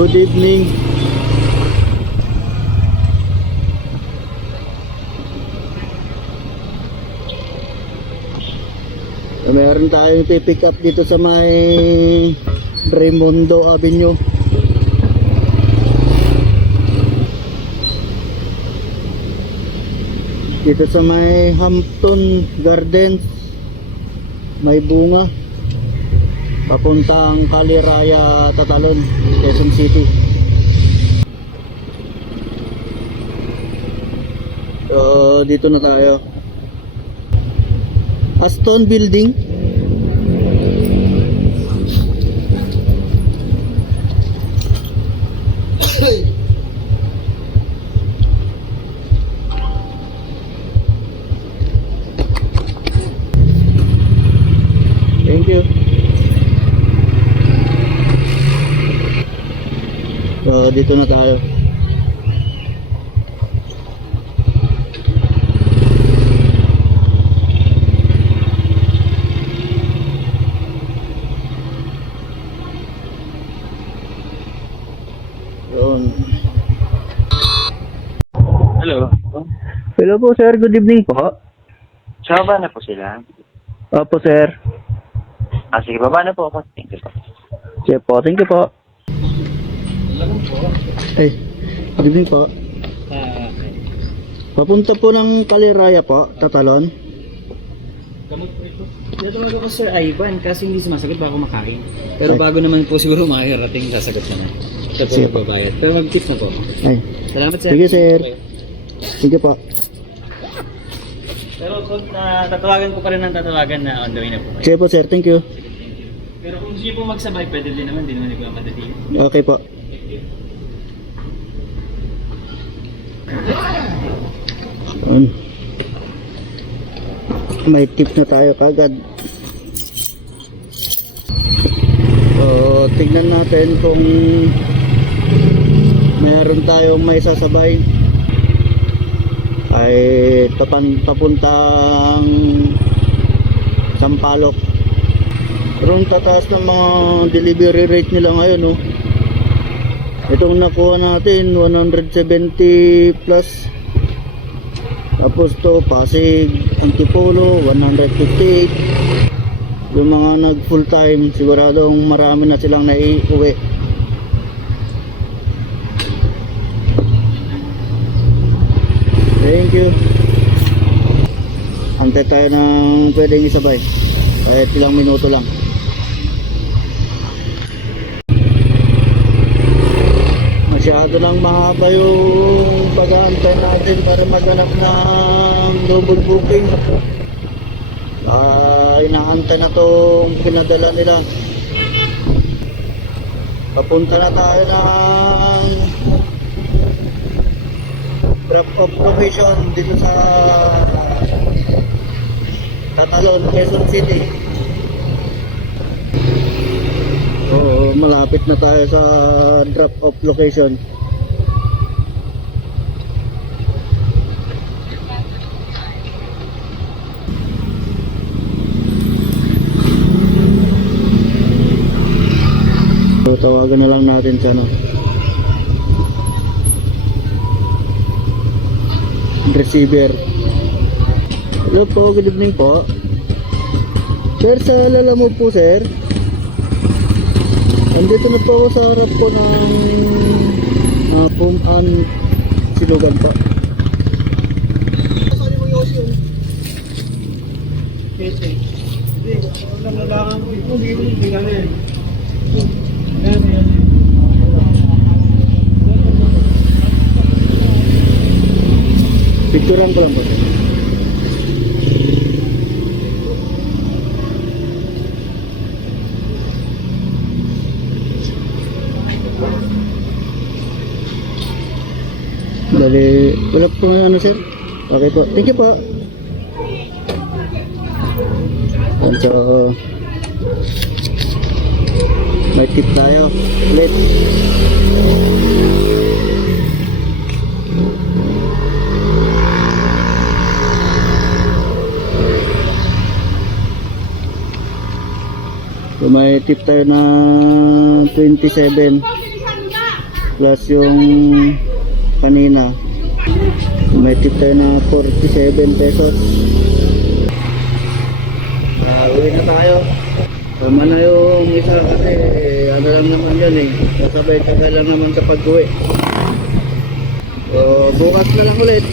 Good evening. Meron tayong pipick up dito sa may Raimundo Avenue. Dito sa may Hampton Gardens. May bunga. Papuntang Kaliraya, Tatalon, Quezon City. So, dito na tayo. Aston Building. So, dito na tayo. Yun. Hello. Hello po sir, good evening po. Sa baba na po sila. Opo sir. Ah, sige, baba na po ako. Thank you po. Sige po, thank you po. Ay, good evening po. Ah. Papunta po ng Kaliraya po, Tatalon. Gamot po ito. Natawag ako Sir Ivan kasi hindi sumasagot baka kumakain. Pero bago naman po siguro makakarating, sasagot na na. Ito po Sige yung babayad. Pero mag-tips na po ako. Ay, Salamat sir. Sige, sir. sige po. Pero kung na tatawagan ko pa rin ang tatawagan na on the way na po kayo. Sige po sir, thank you. Pero kung gusto niyo po magsabay, pwede din naman. Hindi naman nagmamadali. Okay po. May tip na tayo kagad. So, tignan natin kung mayroon tayong may sasabay ay papan, papuntang Sampalok. Pero tataas ng mga delivery rate nila ngayon, oh. Itong nakuha natin, 170 plus. Tapos to, Pasig, Antipolo, 158. Yung mga nag full time, siguradong marami na silang naiuwi. Thank you. Antay tayo ng pwedeng isabay. Kahit ilang minuto lang. Masyado lang mahaba yung pag-aantay natin para maghanap ng double booking. Ah, inaantay na tong pinadala nila. Papunta na tayo ng drop off location dito sa Tatalon, Quezon City. Oo, malapit na tayo sa drop off location. Tawagan na lang natin sa ano. Receiver. Hello po, good evening po. Sir, sa lala po, sir. Nandito na po ako sa harap po ng uh, Puman Silugan po. Picturean ko lang po. Dali, wala po ano sir. Okay po. Thank you po. Yan, So, may tip tayo. Ulit. May tip tayo na 27. plus yung kanina. May tip tayo na 47 pesos. Ah, uwi na tayo. Tama na yung isa kasi ano lang naman yun eh. Kasabay tagal lang naman sa pag-uwi. So bukas na lang ulit